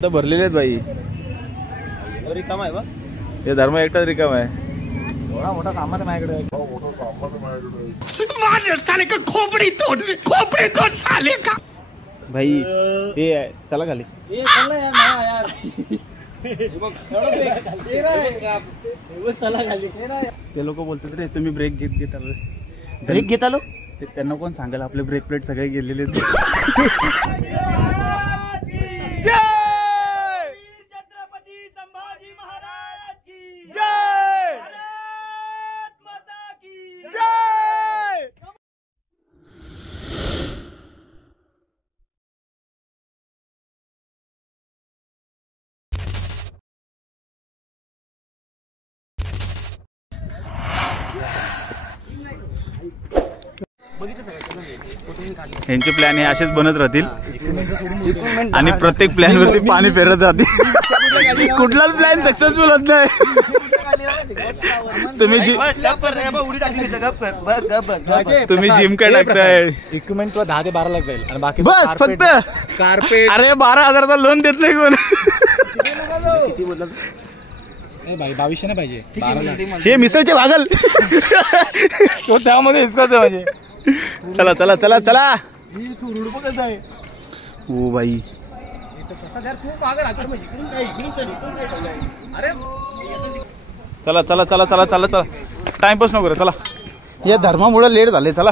आता भरलेले आहेत भाई. रिकाम आहे बा हे धर्म एकटाच रिकाम आहे. एवढा मोठा सामान माझ्याकडे खोपड़ी तोड़ साले का भाई. हे चला खाली. चला यार चला खाली. ते लोक बोलतात रे तुम्ही ब्रेक घेत आलो. ब्रेक घेत आलो. त्यांना कोण सांगाल आपले ब्रेक प्लेट सगळे गेलेले. यांचे प्लॅन हे असेच बनत राहतील आणि प्रत्येक प्लॅन वरती पाणी फेरत राहतील. कुठलाच प्लॅन सक्सेसफुल होत नाही. तुम्ही जिम काय टाकताय. इक्विपमेंट तुला 10 ते 12 लाख जाईल आणि बाकी बस फक्त कार्पेट. अरे 12,000चा लोन देत नाही कोण. किती बोलला भाई 2200 नाही पाहिजे. हे मिसळचे भागल तो त्यामध्ये हिसकाच म्हणजे. चला चला चला चला. तू रुड बघत आहे. हो भाई. चला चला चला चला चला चला. टाइमपास नको रे. चला या धर्मामुळे लेट झाले. चला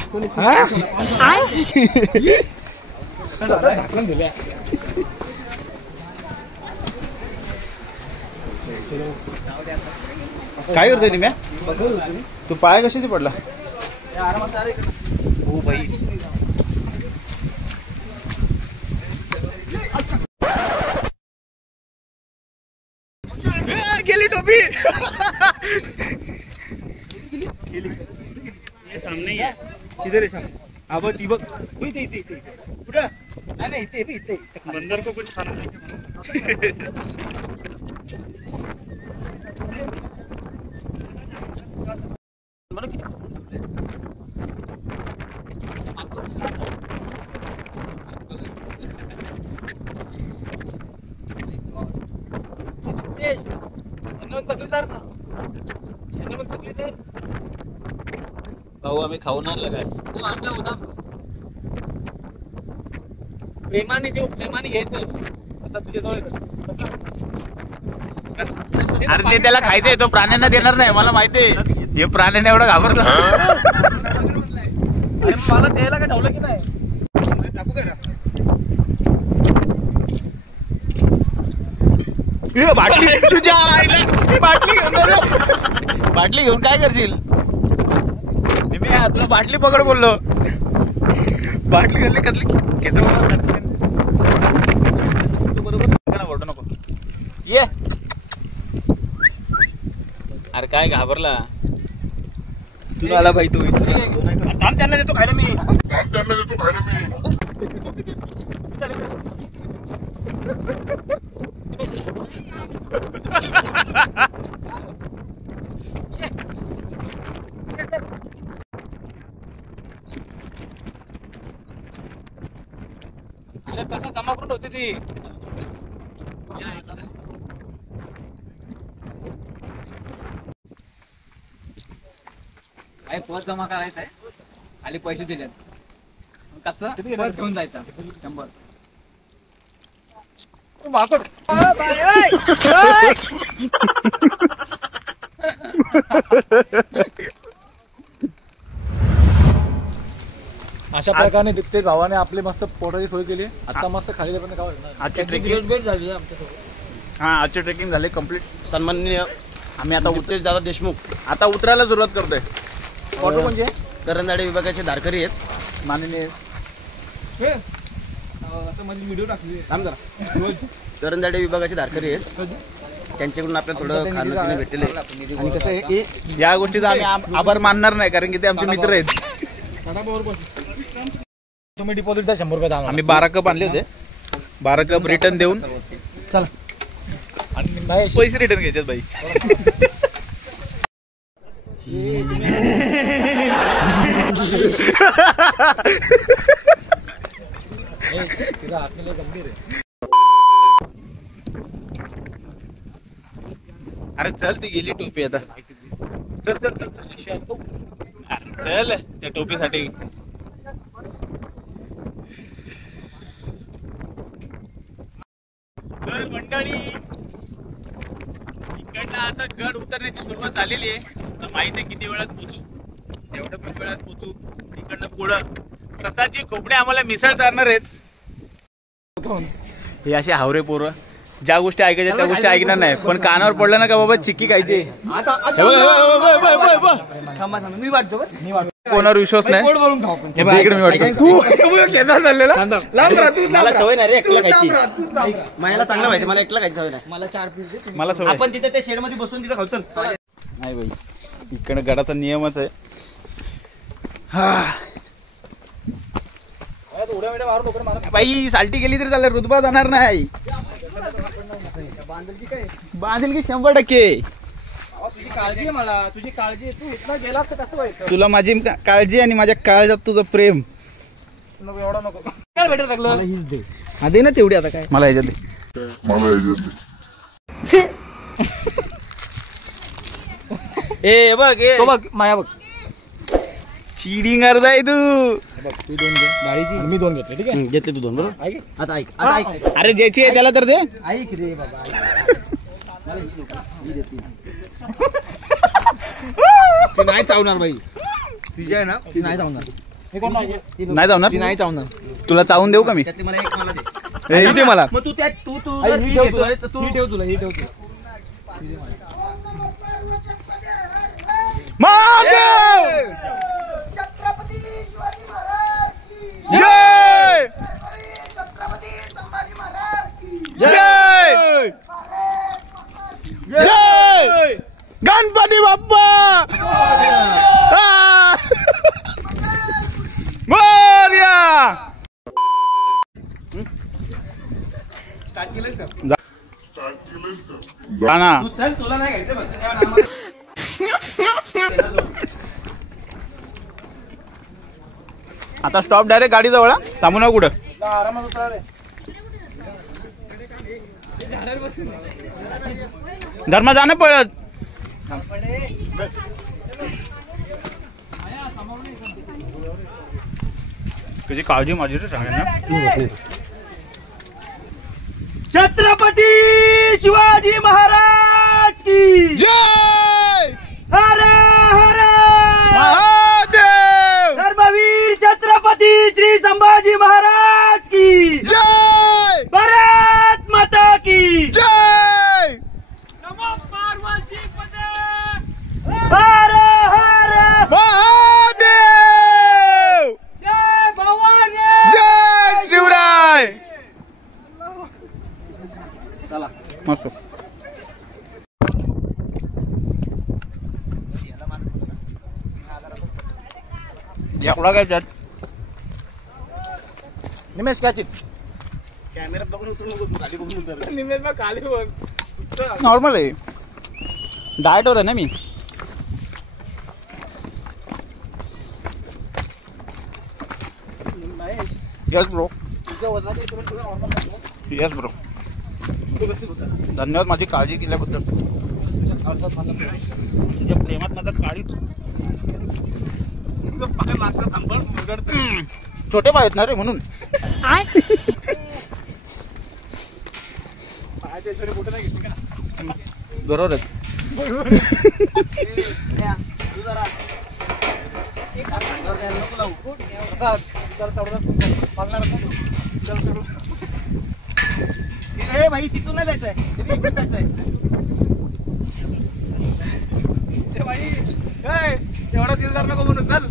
काय करतोय तुम्ही. तू पाय कशाची पडला. हो भाई. गेली टोपी. सामने ही आहे. इधर है सामने. अब ती बघ. इथे इथे इथे कुठं. नाही नाही इथे इथे बंदर को कुछ खाना नहीं. भाऊ आम्ही खाऊन आणलं काय. प्रेमाने देऊ. प्रेमाने घ्यायचं. आता तुझ्या जवळ अरे ते त्याला खायचंय. तो प्राण्यांना देणार नाही मला माहितीये. हे प्राण्यांना एवढं घाबरलं. मला द्यायला काय ठेवलं की नाही. टाकू काय. बाटली तुझ्या आईला. बाटली घेऊन काय करशील. मी तुला बाटली पकड बोललो. बाटली घालली कसली घेतो बरोबर नको ये. अरे काय घाबरला. तुला आला भाई. तो त्यांना देतो खायला मी. अरे तसं जमा करून होती ती. काय पद जमा करायचा आहे. खाली पैसे दिलेत. कसं पद घेऊन जायचं 100. अशा प्रकारे दिप्तेश भावाने आपली मस्त पोटाची सोय केली. आता मस्त खाली आजची ट्रेकिंग झाली आमच्यासोबत. हा आजची ट्रेकिंग झाली कम्प्लीट. सन्माननीय आम्ही आता दिप्तेश दादा देशमुख आता उतरायला सुरुवात करतोय. ऑटो म्हणजे करंजाडे विभागाचे धारकरी आहेत. माननीय व्हिडिओ टाकली. करंजाडे विभागाचे धारकरी आहेत. त्यांच्याकडून आपल्याला थोडं खाणं पिणं भेटलेलं आहे. आणि कसं आहे या गोष्टीचा आम्ही आभार मानणार नाही कारण की ते आमचे मित्र आहेत. तुम्ही डिपॉझिट द्या 100 रुपये. आम्ही 12 कप आणले होते. 12 कप रिटर्न देऊन चला. आणि पैसे रिटर्न घ्यायचे भाई. अरे चल ती गेली टोपी आता. चल चल चल चल चल त्या टोपीसाठी. तर मंडळी इकडनं आता गड उतरण्याची सुरुवात झालेली आहे. आता माहिती आहे किती वेळात पोचू, एवढं पण वेळात पोचू. इकडनं पुढं प्रसादजी खोपडे आम्हाला मिसळ चालणार आहेत. हे असे हावरे पोरं ज्या गोष्टी ऐकायच्या त्या गोष्टी ऐकणार नाही, पण कानावर पडलं ना का बाबा चिक्की खायची. मी वाटतो बस. कोणावर विश्वास नाही. पोट भरून खाऊ. इकडे मी वाटतो मला सवय नाही रे एकला खायची. मला चांगलं माहिती, मला एकला खायची सवय नाही. मला 4 पीस दे. मला सवय. आपण तिथे त्या शेड मध्ये बसून तिथे खाऊ. चल. नाही बाई, इकडे गडाचा नियमच आहे. हा बाई साल्टी गेली तरी चालेल, रुतबा जाणार नाही. बांधेल की 100%. तुझी काळजी आहे मला, तुझी काळजी आहे. तू इथला गेला तर कसं व्हायचं. तुला माझी काळजी आणि माझ्या काळजात तुझं प्रेम. नको एवढा नको. काय भेटत लागलं. हीच दे. हा दे ना तेवढी. आता काय मला ह्याच्यात दे. ए बघ ए. तो बघ माया बघ. चिडिंग करताय तू. तू 2 घे डाळीची, मी 2 घेतले. ठीक आहे घेतले तू 2 बरोबर. ऐक. आता ऐक, आता ऐक. अरे ज्याची आहे त्याला तर दे. ऐक रे बाबा. मला ही नको. ही देते. ती नाही चावणार बाई. तुझी आहे ना ती नाही चावणार. नाही जाऊन ती नाही चावणार. तुला चावून देऊ का मी. त्यातली मला एक मला दे. हे दे मला. मग तू त्या तू तू आई, जर ही ती ठेव घेतोय तर तुला. तू ही ठेव तुला. ही ठेव तुला. महादेव छत्रपती शिवाजी महाराज की जय छत्रपती संभाजी महाराज की जय जय गणपती बाप्पा मोरया. जाना तू चल. तुला नाही घ्यायचं फक्त जेवण आम्हाला. आता स्टॉप डायरेक्ट गाडी जवळ. थांबू ना कुठं. आरामात उतरा रे. धर्मा जाणं पळत. कशी काळजी माझी रे सगळ्यांना. छत्रपती शिवाजी महाराज की जय हर हर महादेव धर्मवीर छत्रपती श्री संभाजी महाराज की जय भारत माता की जय हर हर महादेव जय भवानी. जय शिवराय. मस्त. एवढा काय त्यात. निमेश काय चित. कॅमेऱ्यात बघून उतरू नको. तू खाली बघून उतर. निमेश मग खाली बघ. नॉर्मल आहे. डाएटवर आहे ना मी. Yes bro. Yes bro. धन्यवाद माझी काळजी केल्याबद्दल. तुझ्या प्रेमात माझा काळी. छोटे पाय आहेत ना रे म्हणून. बरोबर आहे. ए भाई तिथून नाही जायचंय. इकडून जायचंय. एवढा दिलदार नको म्हणून चल.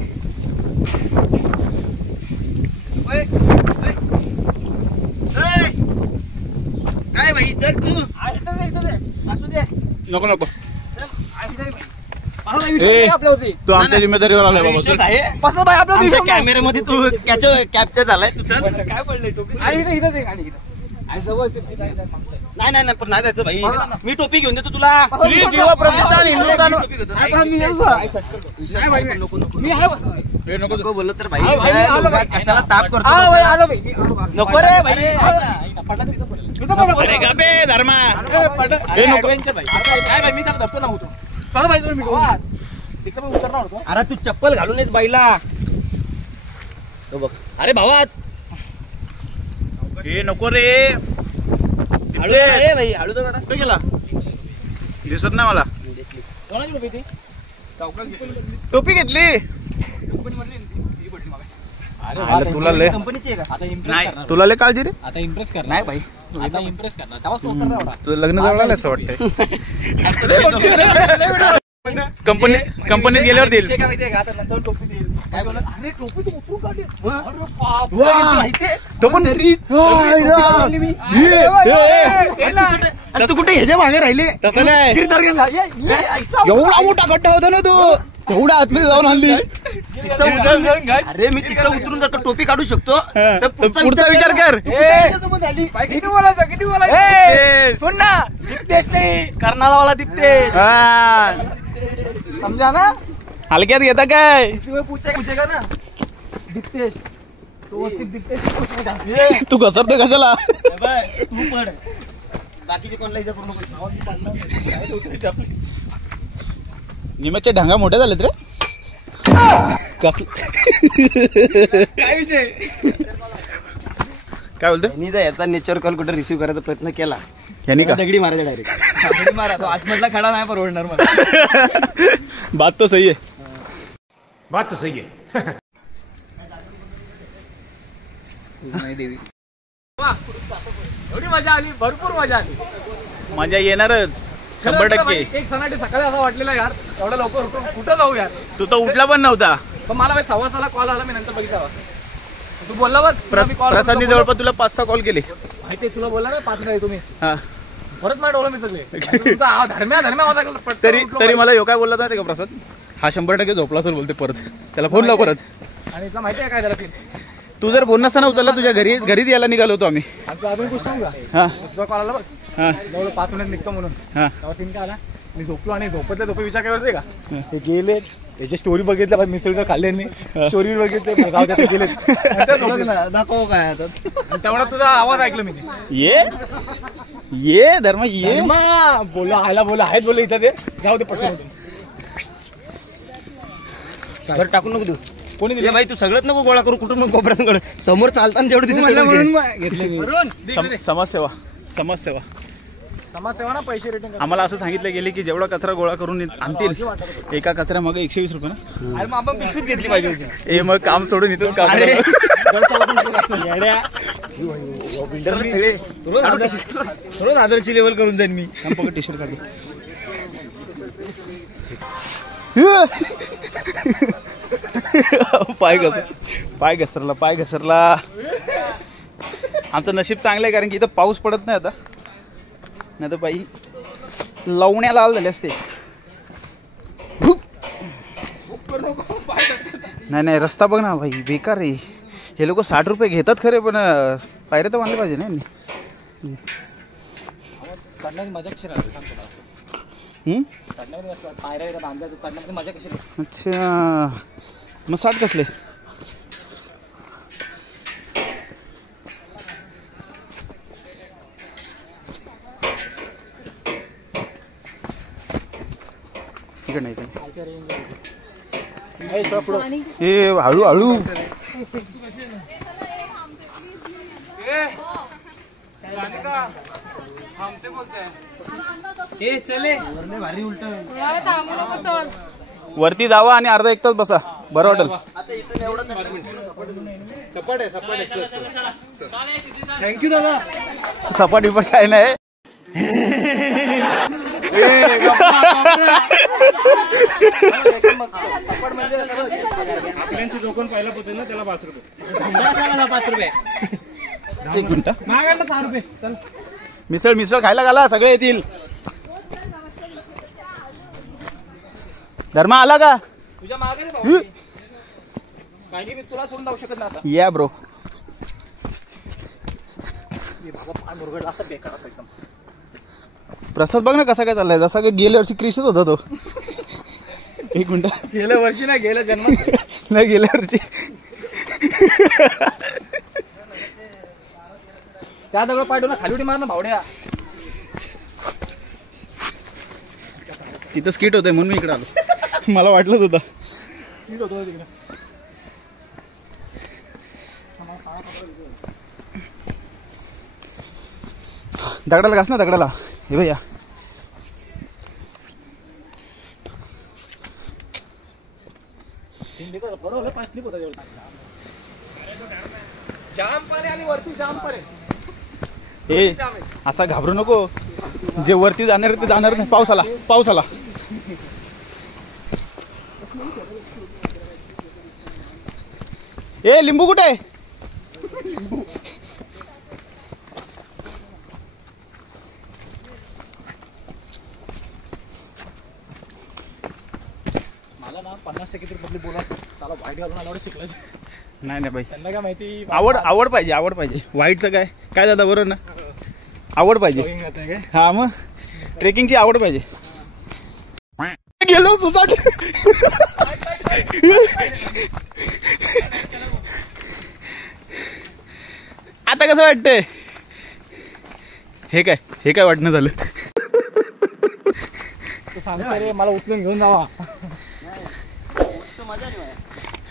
काय भाई चल तू. असू दे. नको नको. ए, आपल्यावरती तू आमच्या जिम्मेदारीवर आलाय बाबा. विश्वास आहे. बस बाई आपल्या आमच्या कॅमेऱ्यामध्ये तू कॅप्चर झालाय. तू चल. काय पडलंय टोपी. नाही नाही नाही पण नाही जायचं भाई. मी टोपी घेऊन देतो तुला. श्री जीवप्रतिष्ठान हिंदुस्थान. टोपी घेतो. नको नको मी आहे बस. हे नको नको बोललो तर भाई भाई, आलो भाई. कशाला ताप हा, भाई, करतो. आलो भाई. नको रे भाई. अरे गबे धर्मा हे नको. मी त्याला धरतो ना होतो उतरणार होतो. अरे तू चप्पल घालून येत बाईला. तो बघ. अरे भावा हे नको रे. हळू ये भाई, हळू तर जरा. कुठे गेला दिसत नाही मला. कोणाची टोपी ती? टोपी घेतली. अरे आलं तुला लय कंपनीची आहे का? आता इम्प्रेस नाही करणार. तुला लय काळजी रे. आता इम्प्रेस करणार. नाही भाई आता इम्प्रेस करणार. तेव्हा तो उतरणार एवढा. तुझं लग्न जवळ आलं असं वाटतंय. कंपनीत गेल्यावर देईल. विषय काय माहितीये का? आता नंतर टोपी देईल. काय बोलत? अरे टोपी तू उतरून काढली. अरे बाप. माहितीये? तो पण आणि तू कुठे ह्याच्या मागे राहिले? तसं नाही. एवढा मोठा गड्डा होता ना तो. तेवढा आतमध्ये जाऊन आणली. अरे मी तिथं उतरून जर का टोपी काढू शकतो तर पुढचा विचार कर. त्याच्यासोबत आली. किती बोलायचं सुन ना, दिप्तेश नाही, कर्नाळावाला दिप्तेश. हा. समजा ना. हलक्यात घेता काय. पूछेगा ना दिप्तेश. तो दिप्तेश तू घसरतो कशाला. तू पड. बाकीचे कोणला इजा करू नको. निमचे ढंगा मोठे झालेत रे. काय विषय काय बोलतो यांनी जर याचा नेचर कॉल कुठे रिसिव्ह करायचा प्रयत्न केला यांनी का दगडी मारायचा डायरेक्ट. दगडी मारा. तो आतमधला खडा नाही परवडणार मला. बात तो सही है. बात तो सही है. देवी एवढी मजा आली, भरपूर मजा आली. मजा येणारच 100%. एक सणाटी सकाळी असं वाटलेलं यार एवढं लवकर उठून कुठं जाऊ यार. तू तर उठला पण नव्हता. पण मला 1:15 कॉल आला. मी नंतर बघितला. तू बोलला बघ प्रसादनी जवळपास तुला 5-6 कॉल केले. माहिती तुला बोलला ना 5 नाही तुम्ही हा. परत माझ्या डोळा मी सगळे धर्म्या होता. तरी मला यो काय बोलला का प्रसाद, हा 100% झोपला असेल बोलते. परत त्याला फोन लाव परत. आणि तुला माहिती आहे काय झालं. तू जर फोन नसताना उचलला तुझ्या घरीच यायला निघालो होतो आम्ही. अजून गोष्ट सांगू का. हा तुझा कॉल आला बघ हा जवळ 5 मिनिट निघतो म्हणून. हा तेव्हा तीन काय आला. मी झोपलो आणि झोपतल्या झोपे विचार करते का ते गेले. याची स्टोरी बघितल्या मिसळ खाल्ले नाही. स्टोरी बघितले गेले. दाखव काय आता. तेवढा तुझा आवाज ऐकला मी. ये धर्मा ये. बोला आयला बोला आहेत बोल इथं ते जाऊ दे पटकन. बरं टाकून नको तू. कोणी दिले भाई? तू सगळंच नको गोळा करू. कुठून मग कोपऱ्याकडे समोर चालताना जेवढं दिसत. समाजसेवा समाजसेवा ना. पैसे रेटिंग आम्हाला असं सांगितलं गेले की जेवढा कचरा गोळा करून आणतील एका कचऱ्या मागे 120 रुपये ना. अरे मग आपण पिशवीत घेतली पाहिजे होती. हे मग काम सोडून इथून काम. बिल्डर सगळे रोज आदरची लेवल करून जाईन मी. टी शर्ट काढ. पाय घसरला. आमचं नशीब चांगलं आहे कारण की इथं पाऊस पडत नाही आता. नाही तर बाई लावण्या लाल झाले असते. नाही रस्ता बघ ना भाई बेकार आहे. हे लोक 60 रुपये घेतात खरे पण पायऱ्या तर बांधले पाहिजे ना. मजा कशी मजा कशी. अच्छा मग 60 कसले. हे हळू भारी उलट वरती जावा आणि अर्धा 1 तास बसा. बरं वाटेल. थँक्यू दादा. सपाट बिपाट काय नाही. आपल्यांची जोखून पाहिला पोहोचेल ना त्याला 5 रुपये. 5 रुपये. 1 मिनिट. महागाडला 6 रुपये. चल मिसळ खायला घाला सगळे येतील. धर्मा आला का. तुझ्या मागे रे भाऊ. काही मी तुला सोडून जाऊ शकत नाही आता. या ब्रो. प्रसाद बघ ना कसा काय चाललाय. जसा काय गेल्या वर्षी क्रिशच होता तो. 1 मिनिट. गेल्या वर्षी नाही गेल्या जन्मात नाही गेल्या वर्षी. त्या दगड पाठवू ना, खाली उडी मार ना भावड्या. तिथं स्किट होतंय म्हणून मी इकडे आलो. मला वाटलंच होतं. नीट होतो तिकडे. दगडाला घास ना दगडाला. हे भैया बरोबर पाच स्लिप होता जाम पाणी आणि वरती जाम पाणी. ए असा घाबरू नको. जे वरती जाणार ते जाणार नाही. पाऊस आला, पाऊस आला. ए लिंबू कुठे आहे? मला ना 50% तरी पब्लिक बोला त्याला वाईट घालून आल्यावर चिखलाच. नाही नाही बाई, त्यांना काय माहिती. आवड पाहिजे, आवड पाहिजे. वाईटचं काय काय दादा बरोबर ना. आवड पाहिजे. काय हा मग ट्रेकिंगची आवड पाहिजे. गेलो सुसाट. आता कसं वाटतंय? हे काय वाटणं झालं? तू सांगतो रे मला उचलून घेऊन जावा.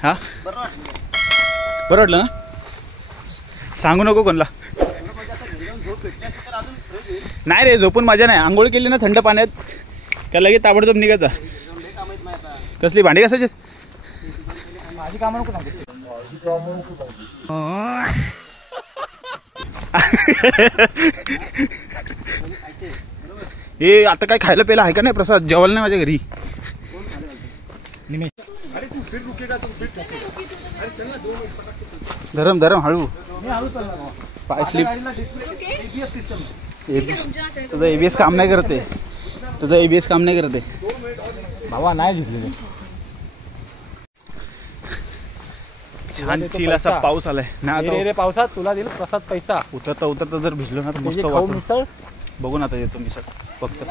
हा बरं वाटलं ना. सांगू नको कोणला. नाही रे झोपून मजा नाही. आंघोळ केली ना थंड पाण्यात का लगेच ताबडतोब निघायचा. कसली भांडी घासायची? माझी कामं नको सांगू. हे आता काय खायला प्यायला आहे का नाही प्रसाद? जेवायला नाही माझ्या घरी. धरम धरम हळू. पाय स्लिप. तुझं एबीएस काम नाही करते. तुझं एबीएस काम नाही करते. भावा नाही झुकले. छान चिल असा पाऊस आलाय ना. रे पावसात तुला दिलं प्रसाद पैसा. उतरता उतरता जर भिजलो ना तर मस्त खाऊ वाटतं. मिसळ बघून आता येतो मिसळ फक्त.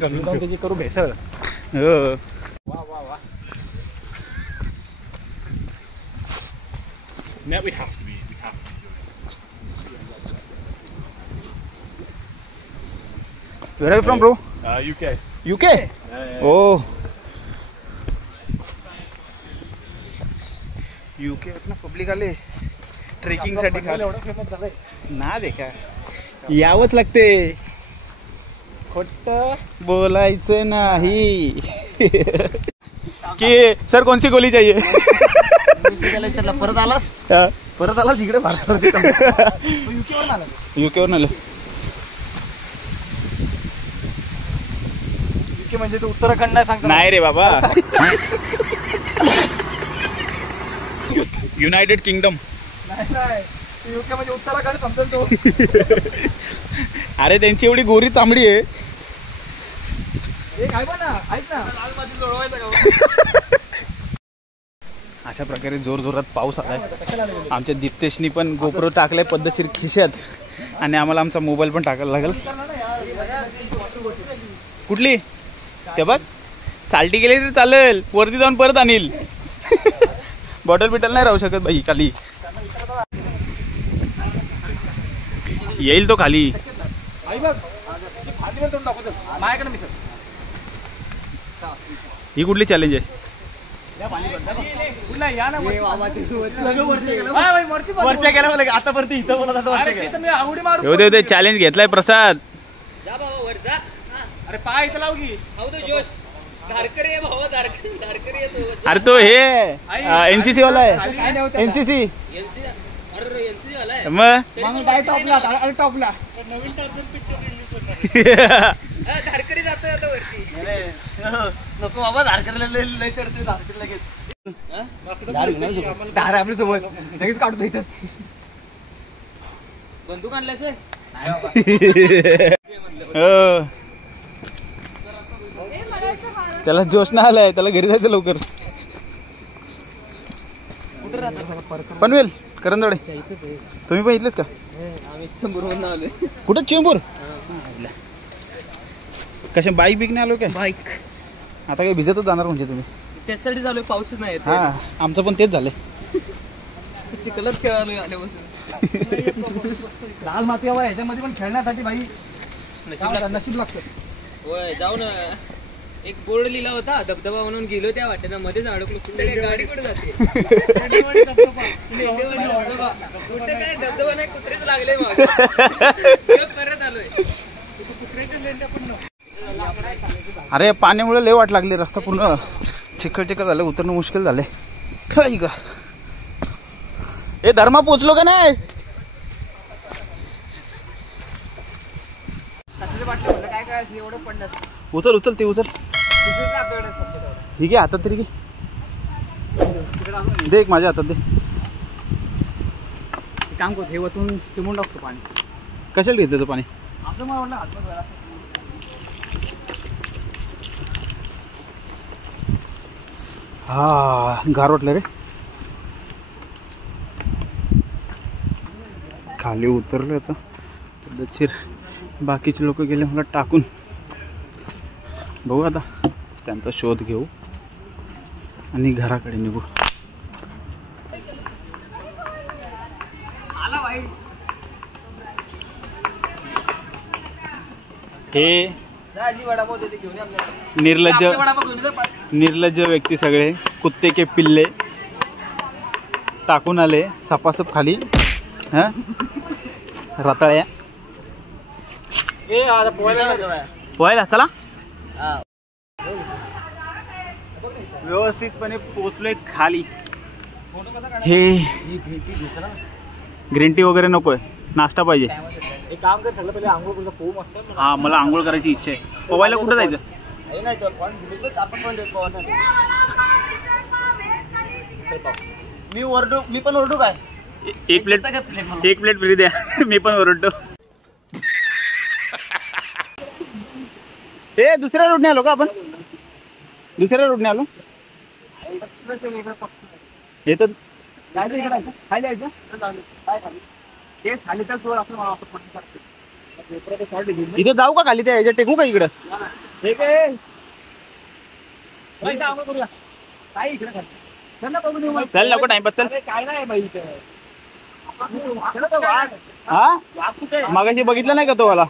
जाऊन त्याची करू भेसळ. हो वा वा वा. Now we have to be. We have to Where are you from, bro? be. UK. UK? Oh. UK ना पब्लिक आले ट्रेकिंग साठी खास. एवढं फेमस झालंय. ना दे का यावंच लागते. खोट बोलायचं नाही. कि सर कोणसी गोली चाहिए? परत आलास हा. परत आलास इकडे भारतावरती. युकेवर आला. UK वरून आलं. युके म्हणजे तू उत्तराखंड नाही सांगतो. नाही रे बाबा. United kingdom. नाही युके म्हणजे उत्तराखंड समजून तो. अरे त्यांची एवढी गोरी चांबडी आहे. एक आहे बा ना, ऐक ना. अशा प्रकारे जोर जोरात पाऊस आलाय. आमच्या दीप्तेशनी पण गोप्रो टाकलाय पद्धतशीर खिशात आणि आम्हाला आमचा मोबाईल पण टाकायला लागेल. कुठली ते बघ. साल्टी गेली तरी चालेल. वरती जाऊन परत आणील. बॉटल बिटल नाही राहू शकत भाई खाली. येईल तो खाली. आई बघ फांदी पण तोंड दाखवतो माझ्याकडे मिसळ. ही कुठली चॅलेंज आहे? या ना वरच्या गेला मला आतापर्यंत इथं बोलत आता. मी आवडी मारू. येऊ दे चॅलेंज घेतलाय प्रसाद. अरे पाय इथं लाव की. अरे तो हे एनसीसी वाला आहे. एनसीसी मग टॉपला नको बाबा धारकरला लय चढते. धारकर लगेच धार आपल्या सोबत लगेच काढतो इथं. बंदूक आणल्यास होय? त्याला जोश ना आलाय. त्याला घरी जायचं लवकर. पनवेल करंदवाडे. तुम्ही पण इथलेच का? कुठं चेंबूर? कशा बाईक बिकने आलो काय? बाईक आता काही भिजतच जाणार म्हणजे तुम्ही? त्यासाठी चालू पाऊसच नाही. हा आमचं पण तेच झालंय. चिखलात खेळायला आल्यापासून. लाल माती हवा ह्याच्यामध्ये पण खेळण्यासाठी भाई नशीब लागतं. होय जाऊ ना. एक बोर्ड लिहिला होता धबधबा म्हणून गेलो त्या वाटेना मध्येच अडकलो. कुठे काय गाडी कुठे जाते? कुठे काय धबधबा नाही कुत्रेच लागले मग परत आलोय. अरे पाण्यामुळे लय वाट लागली. रस्ता पूर्ण चिखल झालं. उतरणं मुश्किल झालंय. काय का ए धर्मा पोचलो का नाही? उचल उचल ते उचल. ठीक आहे हातात तरी घे. दे एक माझ्या हातात दे. काम करतो हे वतून चिमून टाकतो पाणी. कशाला घेतलं तो पाणी? आपलं मला वाटलं हातभर वेळा. हा गार वाटलं रे. खाली उतरलो आता पद्धतशीर. बाकीचे लोक गेले मला टाकून. बघू आता त्यांचा शोध घेऊ आणि घराकडे निघू. हे निर्लज्ज व्यक्ती सगळे कुत्ते के पिल्ले टाकून आले सपासप खाली. हा रताळ्या पोहायला चला. व्यवस्थितपणे पोचलोय खाली. हे ग्रीन टी वगैरे नकोय. नाश्ता पाहिजे. एक काम कर सगळं पहिले आंघोळ करतो. पोहू मस्त. हा मला आंघोळ करायची इच्छा आहे. पोहायला कुठं जायचं? मी पण ओरडू काय? एक प्लेट फ्री द्या. मी पण ओरडतो. हे दुसऱ्या रोडने आलो का आपण? दुसऱ्या रोडने आलो. येतं इथे जाऊ का खाली? त्या ह्याच्या टेकू का इकडं? चल नको टाइमपास चल. काय नाही बाई हा मागाशी बघितलं नाही का तो मला?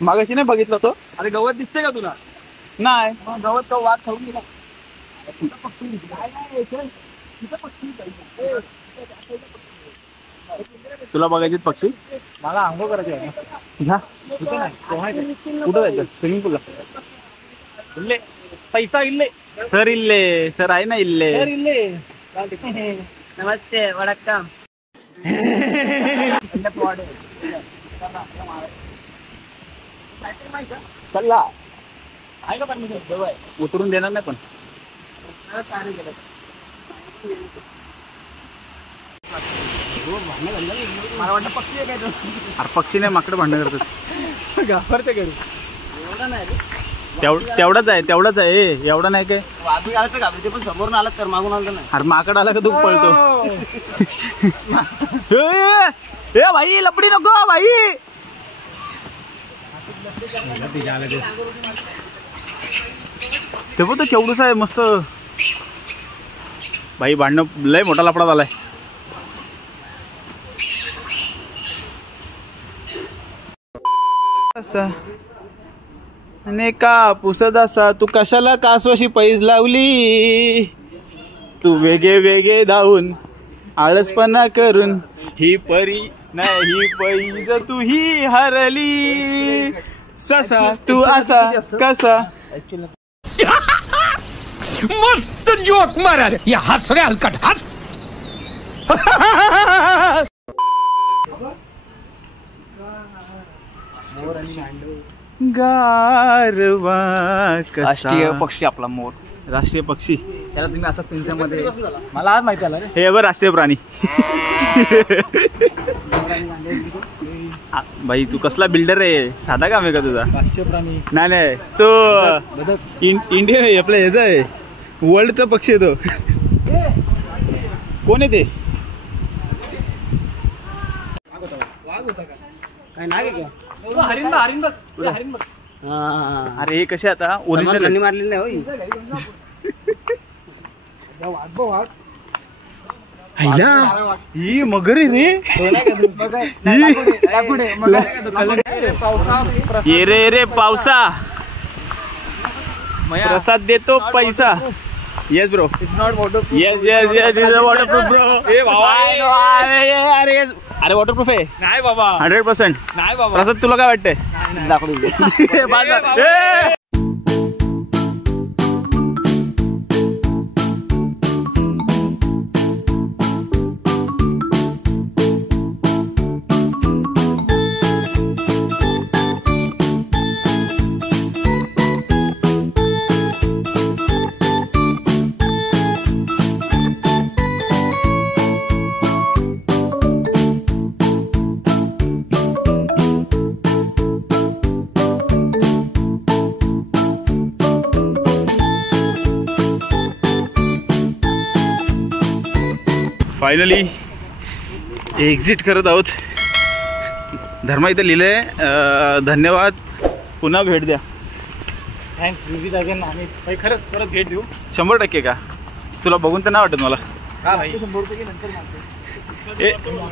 मागाशी नाही बघितलं तो. अरे गवत दिसते का तुला? नाही गवत तो वाघ खाऊन गेला. तुला बघायचे पक्षी? मला आंघोळ करायची आहे. घ्या. कुठे नाही पोहायचं. कुठं जायचं? स्विमिंग पूलला. इल्ले पैसा इल्ले सर इल्ले सर आहे ना इल्ले. इल्ले. नमस्ते वडक्कम. चला आहे का परमिशन? उतरून देणार नाही पण. मला वाटतं पक्षी आहे काय तो. अरे पक्षी नाही माकडं भांडण करतात. घाबरते घरी. तेवढाच आहे. एवढा नाही काय. वाघ आला तर घाबरते पण समोरून आला तर मागून आलं नाही. अरे माकड आला का तू पळतो. ए भाई लपडी नको भाई. ते बघ केवढंच आहे मस्त. भाई भांडणं लय मोठा लपडा झालाय. आणि कापूस असा तू कशाला कासवाशी पैज लावली. तू वेगे वेगे धावून आळसपणा करून ही परी नाही पैज तू ही हरली. ससा तू असा कसा. मस्त जोक मारा रे. या हस रे हलकट हस. गारवा कसा. राष्ट्रीय पक्षी आपला मोर. राष्ट्रीय पक्षी. त्याला तुम्ही असं पिंजऱ्यामध्ये. मला आज माहिती आलं रे. हे बघ राष्ट्रीय प्राणी. भाई तू कसला बिल्डर आहे. साधा काम आहे का तुझा? राष्ट्रीय प्राणी नाही तो इंडियन आहे आपलं. ह्याचा आहे वर्ल्डचा पक्षी आहे तो. कोण आहे ते? काय नाही का? हरिण बघ. अरे हे कसे आता ओरिजिनल मारलेलं नाही. आईला ही मगर आहे रे. ये रे रे पावसा प्रसाद देतो पैसा. Yes bro. It's not water. Yes yes yes is waterproof bro. अरे अरे वॉटरप्रूफ आहे. नाही बाबा 100%. नाही बाबा. प्रसाद तुला काय वाटतंय? दाखवू. फायनली एक्झिट करत आहोत. धर्मा इथं लिहिलंय धन्यवाद, पुन्हा भेट द्या. Thanks visit again. आम्ही खरंच परत भेट देऊ 100% का? तुला बघून तर नाही वाटत मला. का भाई 100% नंतर मागतो.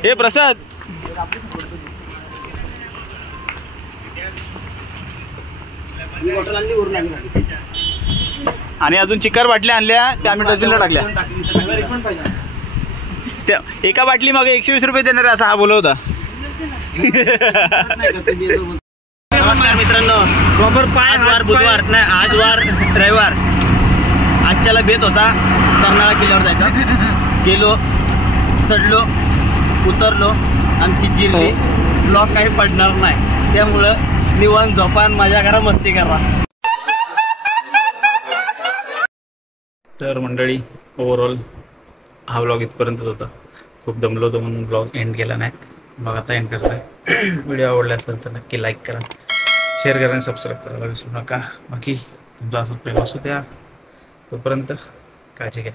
ए प्रसाद आणि अजून चिकार बाटल्या आणल्या त्या आम्ही डस्टबिनला टाकल्या. त्या एका बाटली मागे 120 रुपये देणार असा हा बोलत होता. नमस्कार मित्रांनो. आज वार बुधवार नाही, आज वार रविवार. आजच्याला बेत होता कर्नाळा किल्ल्यावर जायचा. गेलो, चढलो, उतरलो, आमची जिल्ही ब्लॉक काही पडणार नाही, त्यामुळं निवांत झोपान माझ्या घरा मस्ती करा. तर मंडळी ओव्हरऑल हा ब्लॉग इथपर्यंतच होता. खूप दमलो होतो म्हणून ब्लॉग एंड केला नाही. मग आता एंड करतोय. व्हिडिओ आवडला असेल तर नक्की लाईक करा, शेअर करा आणि सबस्क्राईब करायला विसरू नका. बाकी तुमचं असं प्रेम असू द्या. तोपर्यंत काळजी घ्या.